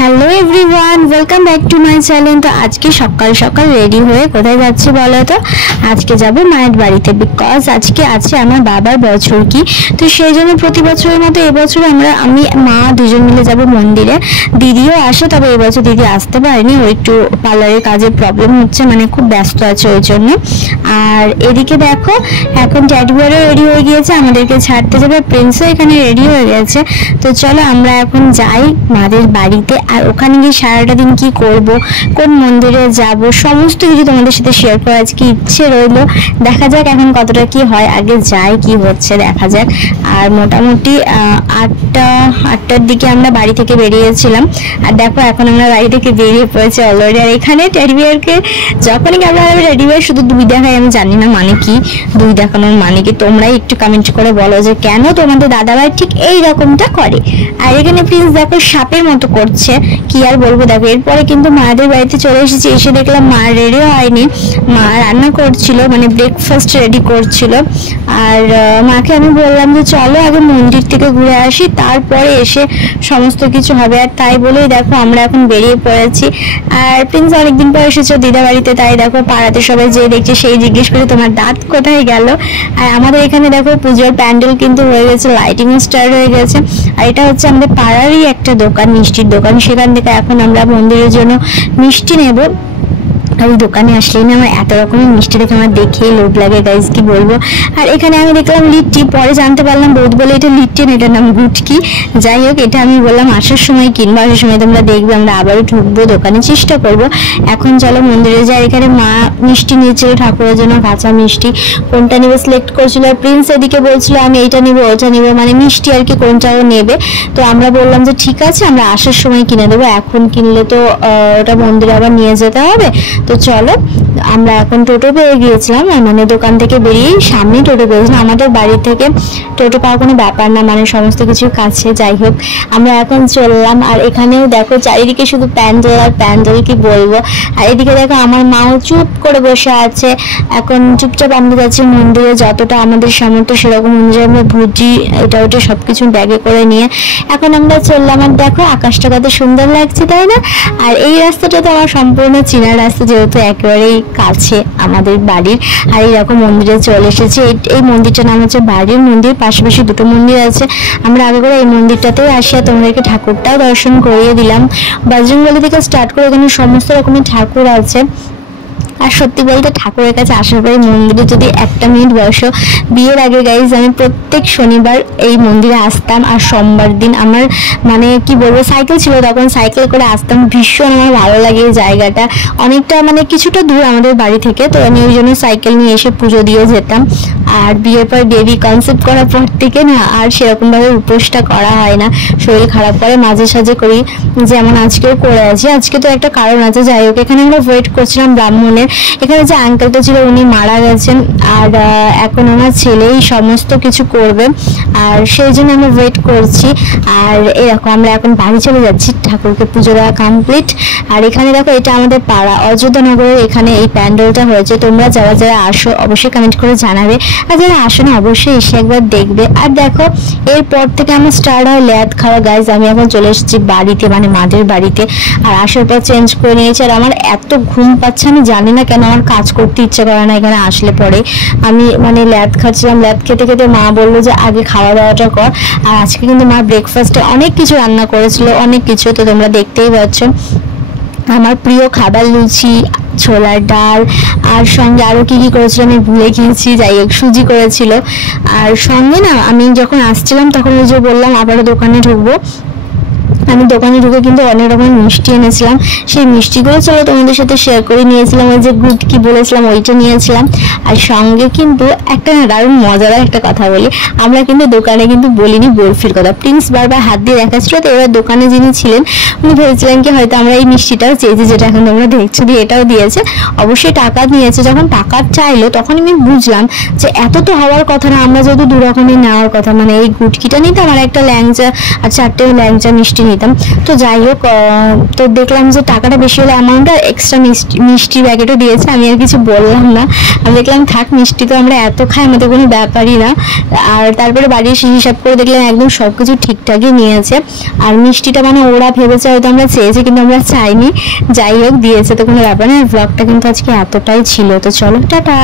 Hello everyone, welcome back to my channel. তো আজকে সকাল সকাল রেডি হয়ে কোথায় যাচ্ছি বলো তো? আজকে যাব মায়ের বাড়িতে, বিকজ আজকে আছে আমার বাবার বছর কি। তো সেই জন্য প্রতি বছরের মতো এবছর আমি মা দুজন মিলে যাব মন্দিরে। দিদিও আসে, তবে এবছর দিদি আসতে পারেনি, ও একটু পার্লারের কাজের প্রবলেম হচ্ছে, মানে খুব ব্যস্ত আছে ওই জন্য। আর এদিকে দেখো এখন ট্যাডবিয়ারও রেডি হয়ে গিয়েছে, আমাদেরকে ছাড়তে যাবে। প্রিন্সও এখানে রেডি হয়ে গেছে। তো চলো আমরা এখন যাই মাদের বাড়িতে, আর ওখানে গিয়ে সারাটা দিন কি করব, কোন মন্দিরে যাব, সমস্ত কিছু তোমাদের সাথে শেয়ার করার আজকে ইচ্ছে রইলো। দেখা যাক এখন কতটা কি হয়, আগে যাই কি হচ্ছে দেখা যাক। আর মোটামুটি আটটার দিকে আমরা বাড়ি থেকে বেরিয়েছিলাম, আর দেখো এখন আমরা বাড়ি থেকে বেরিয়ে পড়েছি অলরেডি। আর এখানে টেডিবিয়ারকে যখনই আমরা টেডিবিয়ার শুধু দুই দেখাই, আমি জানি না মানে কি দুই দেখানোর মানে কি, তোমরাই একটু কমেন্ট করে বলো যে কেন তোমাদের দাদাভাই ঠিক এই রকমটা করে। আর এখানে প্লিজ দেখো সাপের মতো করছে, কি আর বলবো। দেখো এরপরে কিন্তু মাদের বাড়িতে চলে এসেছি, এসে দেখলাম মা রেডি হয়নি, মা রান্না করছিল, মানে ব্রেকফাস্ট রেডি করছিল। আর মাকে আমি বললাম যে চলো আগে মন্দির থেকে ঘুরে আসি, তারপরে এসে সমস্ত কিছু হবে। আর তাই বলেই দেখো আমরা এখন বেরিয়ে পড়েছি। আর প্রিন্স অনেকদিন পর এসেছো দিদা বাড়িতে, তাই দেখো পাড়াতে সবাই যে দেখছে সেই জিজ্ঞেস করে তোমার দাঁত কোথায় গেল। আর আমাদের এখানে দেখো পুজোর প্যান্ডেল কিন্তু হয়ে গেছে, লাইটিং স্টার্ট হয়ে গেছে। আর এটা হচ্ছে আমাদের পাড়ারই একটা দোকান, মিষ্টির দোকান। সেখান থেকে এখন আমরা মন্দিরের জন্য মিষ্টি নেব। আর এই দোকানে আসলেই না আমার এত রকমের মিষ্টি দেখে আমার দেখেই লোভ লাগে গাইজ, কি বলবো। আর এখানে আমি দেখলাম লিট্টি, পরে জানতে পারলাম বৌদ বলে এটা লিট্টি না, এটার নাম গুটকি। যাই হোক, এটা আমি বললাম আসার সময় কিনবো, আসার সময় তোমরা দেখবে আমরা আবারও ঢুকবো দোকানে, চেষ্টা করব। এখন চলো মন্দিরে যাই। এখানে মা মিষ্টি নিয়েছিল ঠাকুরের জন্য, কাঁচা মিষ্টি, কোনটা নিবে সিলেক্ট করছিল। আর প্রিন্স এদিকে বলছিল আমি এইটা নিবো ওটা নিবো, মানে মিষ্টি আর কি কোনটাও নেবে। তো আমরা বললাম যে ঠিক আছে আমরা আসার সময় কিনে দেবো, এখন কিনলে তো ওটা মন্দিরে আবার নিয়ে যেতে হবে। তো চলো আমরা এখন টোটো পেয়ে গিয়েছিলাম, মানে দোকান থেকে বেরিয়ে সামনে টোটো পেয়েছিলাম। আমাদের বাড়ি থেকে টোটো পাওয়া কোনো ব্যাপার না, মানে সমস্ত কিছু কাছে। যাই হোক আমরা এখন চললাম। আর এখানেও দেখো চারিদিকে শুধু প্যান্ডেল আর প্যান্ডেল, কি বলবো। আর এদিকে দেখো আমার মাও চুপ করে বসে আছে, এখন চুপচাপ আমরা যাচ্ছি মন্দিরে, যতটা আমাদের সামর্থ্য সেরকম অনুযায়ী আমরা ভুজি এটা ওটা সবকিছু ব্যাগে করে নিয়ে এখন আমরা চললাম। আর দেখো আকাশটা কত সুন্দর লাগছে, তাই না? আর এই রাস্তাটা তো আমার সম্পূর্ণ চেনা রাস্তা, যেহেতু একেবারেই কাছে আমাদের বাড়ির। আর এইরকম মন্দিরে চলে এসেছি। এই মন্দিরটার নাম হচ্ছে বাড়ির মন্দির, পাশাপাশি দুটো মন্দির আছে। আমরা আগে করে এই মন্দিরটাতেই আসি, আর তোমাদেরকে ঠাকুরটাও দর্শন করিয়ে দিলাম। বজরংবলী থেকে স্টার্ট করে এখানে সমস্ত রকমের ঠাকুর আছে। আর সত্যি বলতে ঠাকুরের কাছে আসার পরে মন্দিরে যদি একটা মিনিট বসো, বিয়ের আগে গাইজ আমি প্রত্যেক শনিবার এই মন্দিরে আসতাম। আর সোমবার দিন আমার মানে কি বলবো সাইকেল ছিল, তখন সাইকেল করে আসতাম। ভীষণ আমার ভালো লাগে এই জায়গাটা, অনেকটা মানে কিছুটা দূর আমাদের বাড়ি থেকে, তো আমি ওই জন্য সাইকেল নিয়ে এসে পুজো দিয়ে যেতাম। আর বিয়ের পর বেবি কনসেপ্ট করার পর থেকে না আর সেরকমভাবে উপোসটা করা হয় না, শরীর খারাপ করে মাঝে সাঝে করি, যেমন আজকেও করে আছি। আজকে তো একটা কারণ আছে। যাই হোক এখানে আমরা ওয়েট করছিলাম ব্রাহ্মণের। এখানে যে আঙ্কেলটা ছিল উনি মারা গেছেন, আর এখন আমার ছেলেই সমস্ত কিছু করবে, আর সেই জন্য আমরা ওয়েট করছি। আর এরকম আমরা এখন বাড়ি চলে যাচ্ছি, ঠাকুরকে পুজো দেওয়া কমপ্লিট। আর এখানে দেখো এটা আমাদের পাড়া অযোধ্যানগরের, এখানে এই প্যান্ডেলটা হয়েছে। তোমরা যারা যারা আসো অবশ্যই কমেন্ট করে জানাবে, আর যারা আসো না অবশ্যই এসে একবার দেখবে। আর দেখো এরপর থেকে আমার স্টার্ট হয় ল্যাদ খাওয়া গাইজ। আমি এখন চলে এসেছি বাড়িতে, মানে মাদের বাড়িতে। আর আসার পর চেঞ্জ করে নিয়েছি। আর আমার এত ঘুম পাচ্ছে, আমি জানি না কেন আমার কাজ করতে ইচ্ছে করে না এখানে আসলে পরে। আমি মানে ল্যাদ খাচ্ছিলাম, ল্যাদ খেতে খেতে মা বললো যে আগে খাওয়া দাওয়াটা কর। আর আজকে কিন্তু মা ব্রেকফাস্টে অনেক কিছু রান্না করেছিল, অনেক কিছু, তো তোমরা দেখতেই পাচ্ছ। আমার প্রিয় খাবার লুচি, ছোলার ডাল, আর সঙ্গে আরো কি কি করেছিল আমি ভুলে গিয়েছি। যাই হোক সুজি করেছিল। আর সঙ্গে না আমি যখন আসছিলাম তখন ওই যে বললাম আবারও দোকানে ঢুকবো, আমি দোকানে ঢুকে কিন্তু অনেক রকমের মিষ্টি এনেছিলাম। সেই মিষ্টিগুলো চলো তোমাদের সাথে শেয়ার করে নিয়েছিলাম। ওই যে গুটকি বলেছিলাম ওইটা নিয়েছিলাম। আর সঙ্গে কিন্তু একটা দারুণ মজার একটা কথা বলি, আমরা কিন্তু দোকানে কিন্তু বলিনি বরফির কথা। প্রিন্স বারবার হাত দিয়ে দেখাচ্ছিল, তো এবার দোকানে যিনি ছিলেন উনি ভেবেছিলেন কি হয়তো আমরা এই মিষ্টিটাও চেয়েছি, যেটা এখন তোমরা দেখছো, দিয়ে এটাও দিয়েছে। অবশ্যই টাকা নিয়েছে। যখন টাকা চাইলো তখন আমি বুঝলাম যে এত তো হওয়ার কথা না, আমরা যেহেতু দু রকমের নেওয়ার কথা, মানে এই গুটকিটা নিতে আমার একটা ল্যাংচা আর চারটে ল্যাংচা মিষ্টি নিতে নিতাম। তো যাই হোক, তো দেখলাম যে টাকাটা বেশি হলে অ্যামাউন্টটা এক্সট্রা মিষ্টির প্যাকেটও দিয়েছে। আমি আর কিছু বললাম না, আমি দেখলাম থাক, মিষ্টি তো আমরা এত খাই, আমাদের কোনো ব্যাপারই না। আর তারপরে বাড়ি এসে হিসাব করে দেখলাম একদম সব কিছু ঠিকঠাকই নিয়েছে। আর মিষ্টিটা মানে ওরা ভেবেছে হয়তো আমরা চেয়েছি, কিন্তু আমরা চাইনি। যাই হোক, দিয়েছে তো কোনো ব্যাপার না। ব্লগটা কিন্তু আজকে এতটাই ছিল। তো চলো, টাটা।